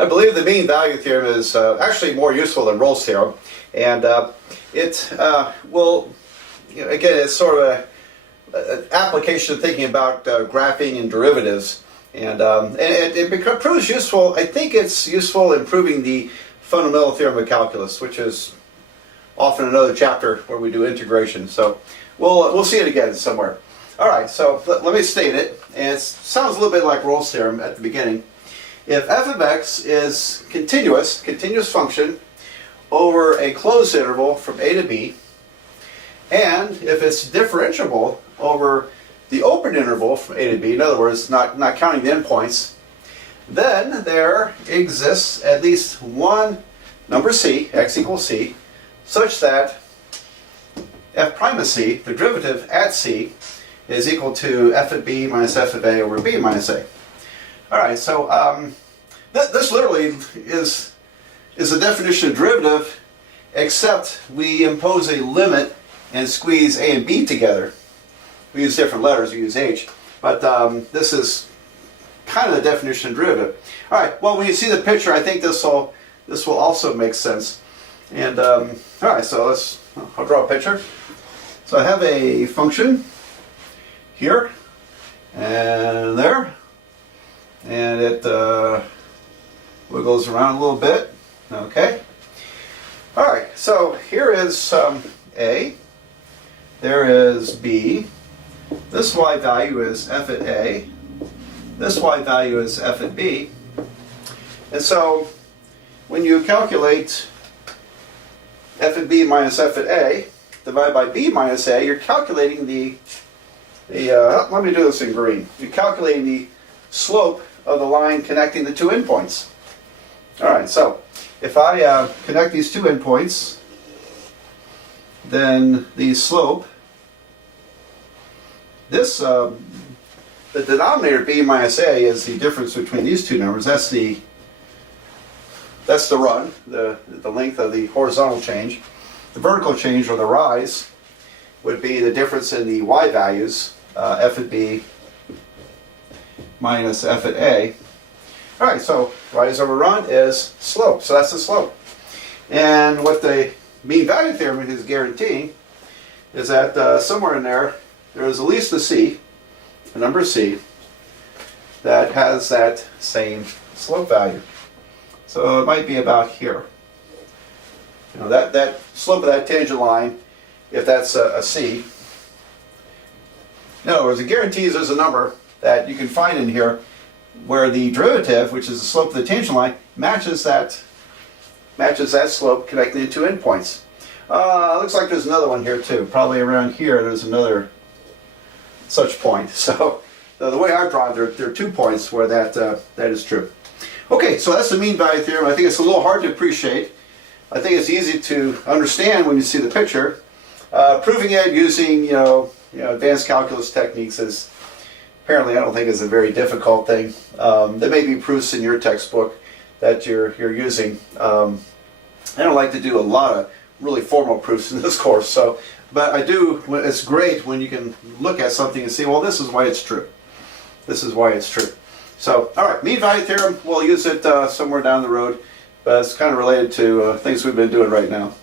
I believe the mean value theorem is actually more useful than Rolle's theorem, and it will, again, it's sort of an application of thinking about graphing and derivatives, and it proves useful. I think it's useful in proving the Fundamental Theorem of Calculus, which is often another chapter where we do integration. So we'll see it again somewhere. All right, so let me state it, and it sounds a little bit like Rolle's theorem at the beginning. If f of x is continuous function over a closed interval from a to b, and if it's differentiable over the open interval from a to b, in other words, not counting the endpoints, then there exists at least one number c, x equals c, such that f prime of c, the derivative at c, is equal to f of b minus f of a over b minus a. All right, so this literally is a definition of derivative, except we impose a limit and squeeze a and b together. We use different letters, we use h, but this is kind of the definition of derivative. All right, well, when you see the picture, I think this will also make sense. And all right, so I'll draw a picture. So I have a function here and there, and it wiggles around a little bit. Okay. All right, so here is a, there is b, this y value is f at a, this y value is f at b, and so when you calculate f at b minus f at a divided by b minus a, you're calculating let me do this in green. You're calculating the slope of the line connecting the two endpoints. All right, so if I connect these two endpoints, then the slope, the denominator b minus a is the difference between these two numbers. That's the run, the length of the horizontal change. The vertical change, or the rise, would be the difference in the y values, f at b minus f at a. All right, so rise over run is slope, so that's the slope. And what the mean value theorem is guaranteeing is that somewhere in there is at least a c, a number c, that has that same slope value. So it might be about here. That slope of that tangent line, if that's a c. In other words, it guarantees there's a number that you can find in here where the derivative, which is the slope of the tangent line, matches that slope connecting the two endpoints. Looks like there's another one here too. Probably around here there's another such point. So the way I draw it, there are 2 points where that is true. Okay, so that's the mean value theorem. I think it's a little hard to appreciate. I think it's easy to understand when you see the picture. Proving it using advanced calculus techniques is apparently, I don't think, is a very difficult thing. There may be proofs in your textbook that you're using. I don't like to do a lot of really formal proofs in this course, but I do. It's great when you can look at something and see, well, this is why it's true. This is why it's true. So, all right, mean value theorem, we'll use it somewhere down the road, but it's kind of related to things we've been doing right now.